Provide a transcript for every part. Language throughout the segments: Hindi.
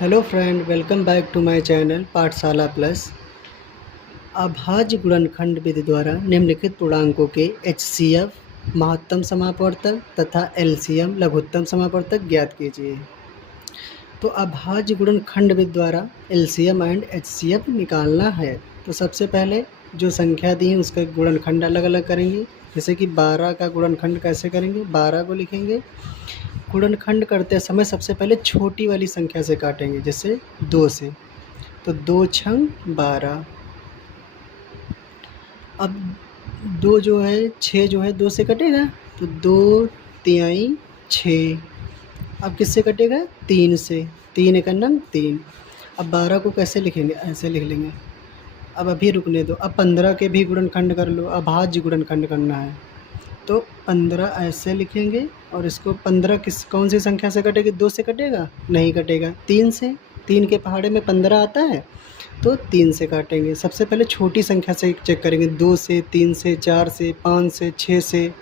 Hello friend, welcome back to my channel Pathshala plus. अभाज्य गुणनखंड विधि द्वारा निम्नलिखित पूर्णांकों के एचसीएफ महत्तम समापवर्तक तथा एलसीएम लघुत्तम समापवर्तक ज्ञात कीजिए। तो अभाज्य गुणनखंड विधि द्वारा एलसीएम एंड एचसीएफ निकालना है। तो सबसे पहले जो संख्या दी है उसका गुणनखंड अलग अलग करेंगे। जैसे कि 12 का गुणनखंड कैसे करेंगे, 12 को लिखेंगे। गुणनखंड करते समय सबसे पहले छोटी वाली संख्या से काटेंगे, जैसे 2 से। तो 2 छंग 12। अब 2 जो है 6 जो है 2 से कटेगा, तो 2 तिहाई 6। अब किससे कटेगा, 3 से। 3 एक नंग 3। अब 12 को कैसे लिखेंगे, ऐसे लिख लेंगे। अब अभी रुकने दो। अब 15 के भी गुणनखंड कर लो, अभाज्य गुणनखंड करना है। तो 15 ऐसे लिखेंगे और इसको 15 कौन सी संख्या से कटेगी, 2 से कटेगा, नहीं कटेगा, 3 से। 3 के पहाड़े में 15 आता है, तो 3 से काटेंगे। सबसे पहले छोटी संख्या से चेक करेंगे, 2 से, 3 से, 4 से, 5 से, 6 से।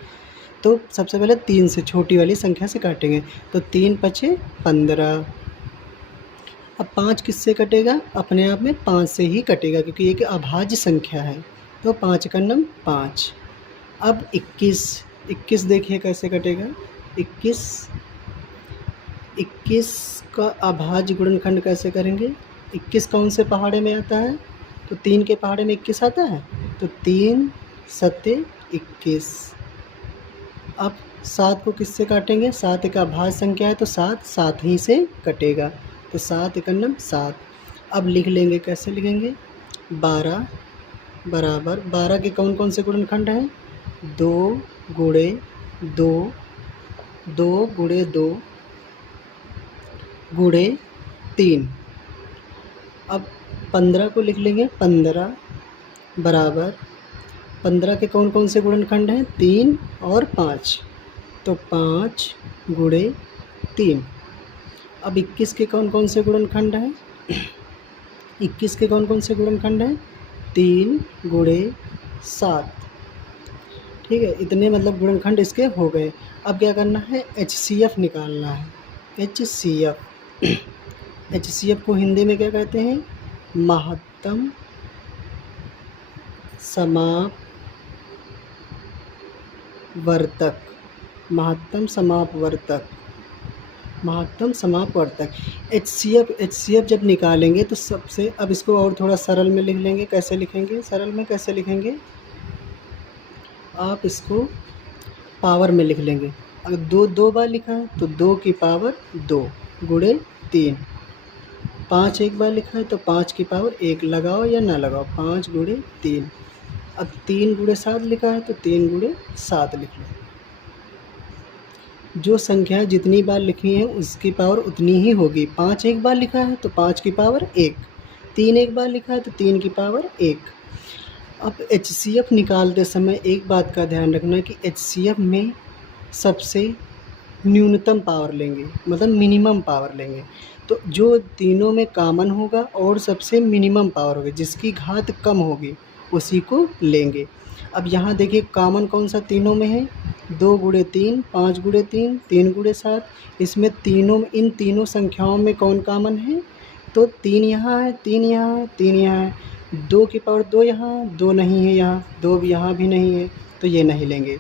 तो सबसे पहले 3 से छोटी वाली संख्या से काटेंगे। तो 3 पचे 15। अब 5 किससे कटेगा, अपने आप में 5 से ही कटेगा, क्योंकि ये एक अभाज्य संख्या है। तो 5 का नम 5। अब 21 देखिए कैसे कटेगा। 21 का अभाज्य गुणनखंड कैसे करेंगे। 21 कौन से पहाड़े में आता है, तो 3 के पहाड़े में 21 आता है, तो 3 सत्ते 21। अब 7 को किससे काटेंगे, 7 एक अभाज्य संख्या है, तो 7 ही से कटेगा। तो 7 एकन्नम 7। अब लिख लेंगे, कैसे लिखेंगे, 12 बराबर 12 के कौन कौन से गुणनखंड हैं, 2 गुणे 2, 2 गुणे 2 गुणे 3। अब 15 को लिख लेंगे, 15 बराबर 15 के कौन कौन से गुणनखंड हैं, 3 और 5, तो 5 गुणे 3। अब 21 के कौन कौन से गुणनखंड हैं, 21 के कौन कौन से गुणनखंड हैं, 3 गुणे 7। ठीक है, इतने मतलब गुणनखंड इसके हो गए। अब क्या करना है, एचसीएफ निकालना है। एचसीएफ को हिंदी में क्या कहते हैं, महत्तम समापवर्तक। महत्तम समापवर्तक एचसीएफ जब निकालेंगे तो सबसे, अब इसको और थोड़ा सरल में लिख लेंगे। कैसे लिखेंगे, सरल में कैसे लिखेंगे, आप इसको पावर में लिख लेंगे। अगर 2 बार लिखा है तो 2 की पावर 2 गुणे 3। 5 एक बार लिखा है तो 5 की पावर 1, लगाओ या ना लगाओ, 5 गुणे 3। अब 3 गुणे 7 लिखा है तो 3 गुणे 7 लिख लो। जो संख्या जितनी बार लिखी है उसकी पावर उतनी ही होगी। 5 एक बार लिखा है तो 5 की पावर 1, 3 एक बार लिखा है तो 3 की पावर 1। अब एचसीएफ निकालते समय एक बात का ध्यान रखना है कि एचसीएफ में सबसे न्यूनतम पावर लेंगे, मतलब मिनिमम पावर लेंगे। तो जो तीनों में कॉमन होगा और सबसे मिनिमम पावर होगी, जिसकी घात कम होगी उसी को लेंगे। अब यहाँ देखिए कॉमन कौन सा तीनों में है, 2 गुणे 3, 5 गुणे 3, 3 गुणे 7। इसमें इन तीनों संख्याओं में कौन कॉमन है, तो 3 यहाँ है, 3 यहाँ है, 3 यहाँ है। 2 की पावर 2 यहाँ, 2 नहीं है यहाँ, 2 यहाँ भी नहीं है, तो ये नहीं लेंगे।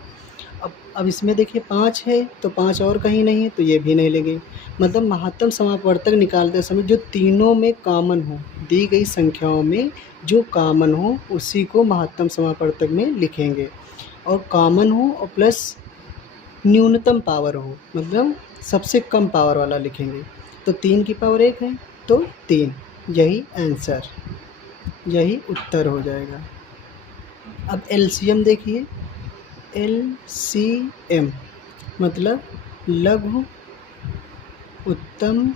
अब इसमें देखिए 5 है तो 5 और कहीं नहीं है, तो ये भी नहीं लेंगे। मतलब महत्तम समापवर्तक निकालते समय जो तीनों में कॉमन हो, दी गई संख्याओं में जो कॉमन हो उसी को महत्तम समापवर्तक में लिखेंगे। और कॉमन हो और प्लस न्यूनतम पावर हो, मतलब सबसे कम पावर वाला लिखेंगे। तो 3 की पावर 1 है तो 3, यही आंसर, यही उत्तर हो जाएगा। अब एलसीएम देखिए, एलसीएम मतलब लघु उत्तम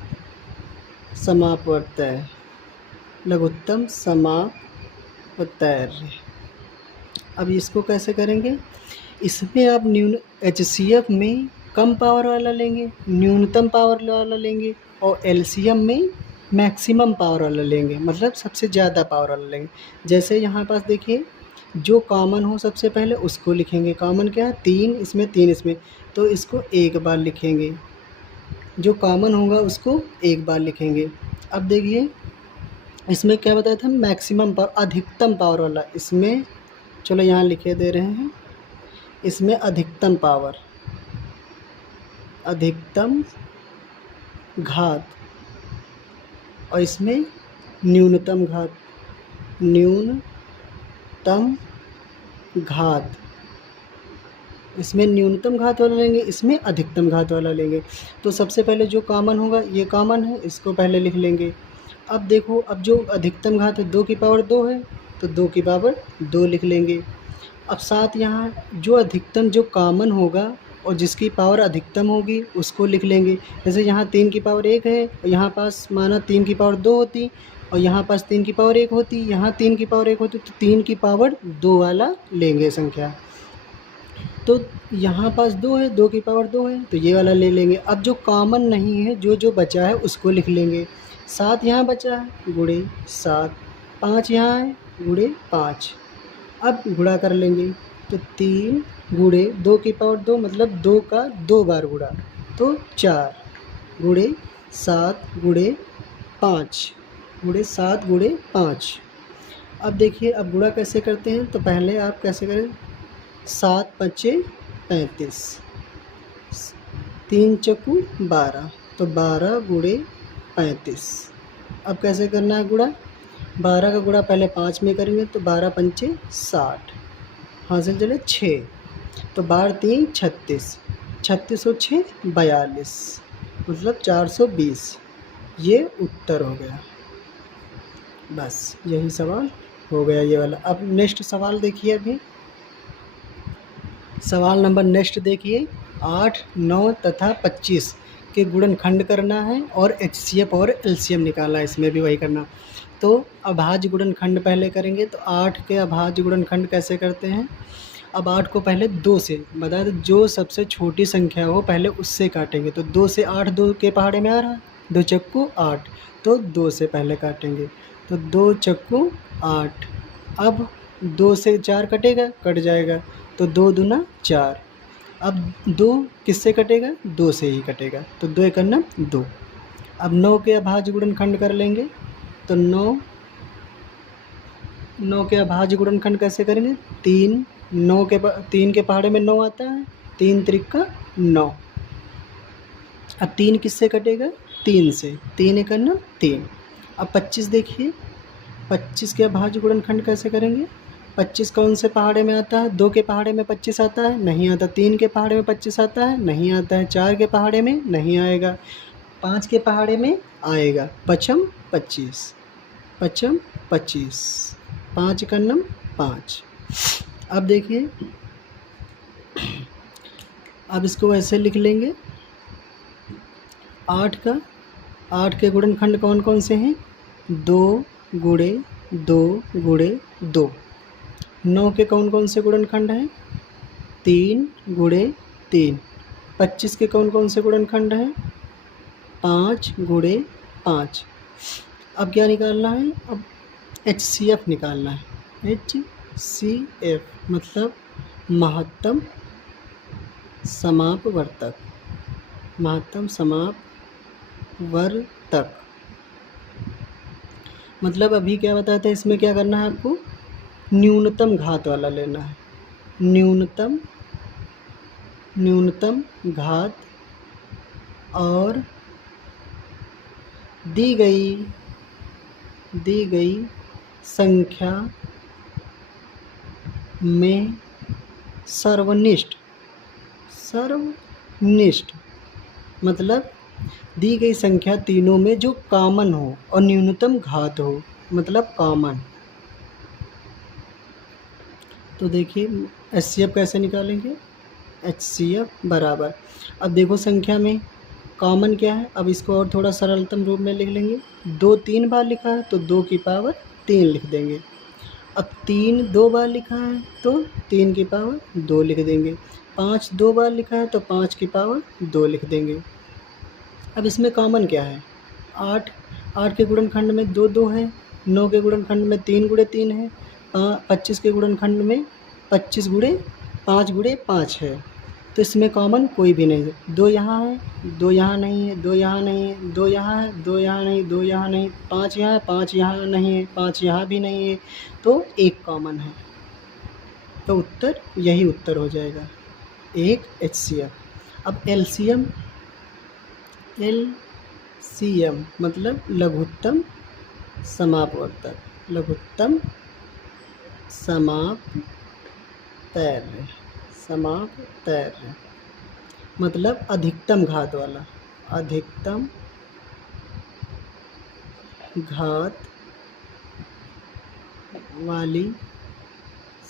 समापवर्तक, लघुत्तम समापवर्तक। अब इसको कैसे करेंगे, इसमें आप एचसीएफ में कम पावर वाला लेंगे, न्यूनतम पावर वाला लेंगे, और एलसीएम में मैक्सिमम पावर वाला लेंगे, मतलब सबसे ज़्यादा पावर वाला लेंगे। जैसे यहाँ पास देखिए, जो कॉमन हो सबसे पहले उसको लिखेंगे। कॉमन क्या है, 3 इसमें 3 इसमें, तो इसको एक बार लिखेंगे। जो कॉमन होगा उसको एक बार लिखेंगे। अब देखिए इसमें क्या बताया था, मैक्सिमम पावर, अधिकतम पावर वाला। इसमें चलो यहाँ लिखे दे रहे हैं, इसमें अधिकतम पावर, अधिकतम घात, और इसमें न्यूनतम घात, न्यूनतम घात। इसमें न्यूनतम घात वाला लेंगे, इसमें अधिकतम घात वाला लेंगे। तो सबसे पहले जो कॉमन होगा, ये कॉमन है, इसको पहले लिख लेंगे। अब देखो, अब जो अधिकतम घात है 2 की पावर 2 है, तो 2 की पावर 2 लिख लेंगे। अब साथ यहाँ जो अधिकतम जो कॉमन होगा और जिसकी पावर अधिकतम होगी उसको लिख लेंगे। जैसे यहाँ 3 की पावर 1 है, और यहाँ पास माना 3 की पावर 2 होती, और यहाँ पास 3 की पावर 1 होती, यहाँ 3 की पावर 1 होती, तो 3 की पावर 2 वाला लेंगे संख्या। तो यहाँ पास 2 है, 2 की पावर 2 है, तो ये वाला ले लेंगे। अब जो कॉमन नहीं है, जो जो बचा है उसको लिख लेंगे। 7 यहाँ बचा है, गुणे 7, 5 यहाँ है, गुणे 5। अब गुणा कर लेंगे, तो 3 गुणे 2 की पावर 2, मतलब 2 का 2 बार गुणा, तो 4, गुणे 7 गुणे 5, गुणे 7 गुणे 5। अब देखिए, अब गुणा कैसे करते हैं, तो पहले आप कैसे करें, 7 पच्चे 35, 3 चक्कू 12, तो 12 गुणे 35। अब कैसे करना है गुणा, 12 का गुणा पहले 5 में करेंगे, तो 12 पंचे 60, हासिल चले 6, तो 12 3 36, 36 और 6 42, मतलब 420। ये उत्तर हो गया। बस यही सवाल हो गया ये वाला। अब नेक्स्ट सवाल देखिए, अभी सवाल नंबर नेक्स्ट देखिए, 8, 9 तथा 25 के गुणनखंड करना है और HCF और LCM निकालना है, इसमें भी वही करना। तो अभाज्य गुणनखंड पहले करेंगे, तो 8 के अभाज्य गुणनखंड कैसे करते हैं। अब 8 को पहले 2 से, बता दो जो सबसे छोटी संख्या हो पहले उससे काटेंगे। तो 2 से 8, 2 के पहाड़े में आ रहा है, 2 चक्कू 8, तो 2 से पहले काटेंगे, तो 2 चक्कू 8। अब 2 से 4 कटेगा, कट जाएगा, तो 2 दूना 4। अब 2 किससे कटेगा, 2 से ही कटेगा, तो 2 एक 2। अब 9 के अभाज्य गुणनखंड कर लेंगे, तो 9 के अभाज्य गुणनखंड कैसे करेंगे, 3 के पहाड़े में 9 आता है, 3 त्रिका 9। अब 3 किससे कटेगा, 3 से, 3 एक 3। अब 25 देखिए, 25 के अभाज्य गुणनखंड कैसे करेंगे, 25 कौन से पहाड़े में आता है, 2 के पहाड़े में 25 आता है, नहीं आता। 3 के पहाड़े में 25 आता है, नहीं आता है। 4 के पहाड़े में नहीं आएगा, 5 के पहाड़े में आएगा, पचम 25, पचम 25, 5 एक 5। अब देखिए, अब इसको ऐसे लिख लेंगे, 8 के गुणनखंड कौन कौन से हैं, 2 गुणे 2 गुणे 2। 9 के कौन कौन से गुणनखंड हैं, 3 गुणे 3। 25 के कौन कौन से गुणनखंड हैं, 5 गुणे 5। अब क्या निकालना है, अब HCF निकालना है। HCF मतलब महत्तम समापवर्तक, महत्तम समापवर्तक। मतलब अभी क्या बताया था, इसमें क्या करना है आपको, न्यूनतम घात वाला लेना है, न्यूनतम घात, और दी गई संख्या में सर्वनिष्ठ मतलब दी गई संख्या तीनों में जो कॉमन हो और न्यूनतम घात हो, मतलब कॉमन। तो देखिए HCF कैसे निकालेंगे, HCF बराबर, अब देखो संख्या में कॉमन क्या है, अब इसको और थोड़ा सरलतम रूप में लिख लेंगे। 2 3 बार लिखा है तो 2 की पावर 3 लिख देंगे। अब 3 2 बार लिखा है तो 3 की पावर 2 लिख देंगे। 5 2 बार लिखा है तो 5 की पावर 2 लिख देंगे। अब इसमें कॉमन क्या है, 8 के गुणनखंड में 2 2 है, 9 के गुणनखंड में 3 गुणे 3 है, 25 के गुणनखंड में 25 गुणे 5 गुणे 5 है। तो इसमें कॉमन कोई भी नहीं है। 2 यहाँ है, 2 यहाँ नहीं है, 2 यहाँ नहीं है, 2 यहाँ है, 2 यहाँ नहीं, 2 यहाँ नहीं, 5 यहाँ है, 5 यहाँ नहीं है, 5 यहाँ भी नहीं है, तो 1 कॉमन है। तो उत्तर यही उत्तर हो जाएगा 1 HCF। अब LCM मतलब लघुत्तम समापवर्तक, लघुत्तम समापतैर्य मतलब अधिकतम घात वाला, अधिकतम घात वाली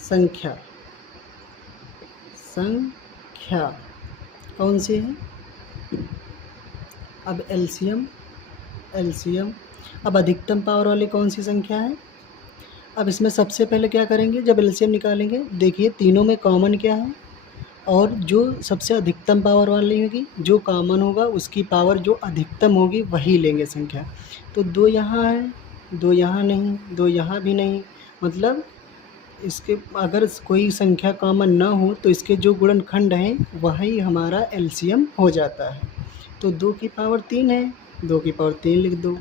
संख्या कौन सी है? अब LCM अब अधिकतम पावर वाली कौन सी संख्या है? अब इसमें सबसे पहले क्या करेंगे, जब LCM निकालेंगे, देखिए तीनों में कॉमन क्या है, और जो सबसे अधिकतम पावर वाली होगी, जो कॉमन होगा उसकी पावर जो अधिकतम होगी वही लेंगे संख्या। तो 2 यहाँ है, 2 यहाँ नहीं, 2 यहाँ भी नहीं, मतलब इसके अगर कोई संख्या कॉमन ना हो तो इसके जो गुणनखंड हैं वही हमारा LCM हो जाता है। तो 2 की पावर 3 है, 2 की पावर 3 लिख दो,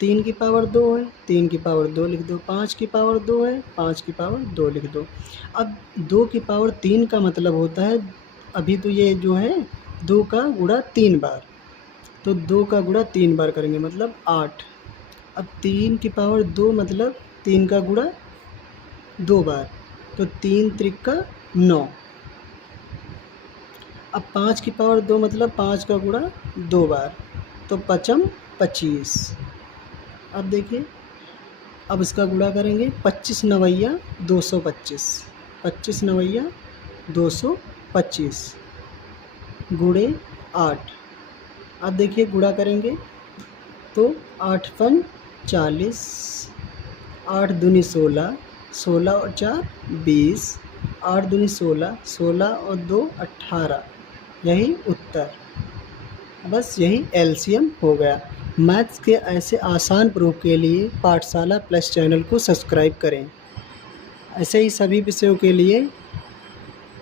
3 की पावर 2 है, 3 की पावर 2 लिख दो, 5 की पावर 2 है, 5 की पावर 2 लिख दो। अब 2 की पावर 3 का मतलब होता है, अभी तो ये जो है 2 का गुणा 3 बार, तो 2 का गुणा 3 बार करेंगे मतलब 8। अब 3 की पावर 2 मतलब 3 का गुणा 2 बार, तो 3 त्रिक 9। अब 5 की पावर 2 मतलब 5 का गुणा 2 बार, तो 5 25। अब देखिए, अब इसका गुणा करेंगे, 25 नवैया 225, 25 नवैया 225 गुणे 8। अब देखिए गुणा करेंगे तो 8 पन 40, 8 दूनी 16, 16 और 4 20, 8 दूनी 16, 16 और 2 18, यही उत्तर। बस यही LCM हो गया। मैथ्स के ऐसे आसान प्रूफ के लिए पाठशाला प्लस चैनल को सब्सक्राइब करें। ऐसे ही सभी विषयों के लिए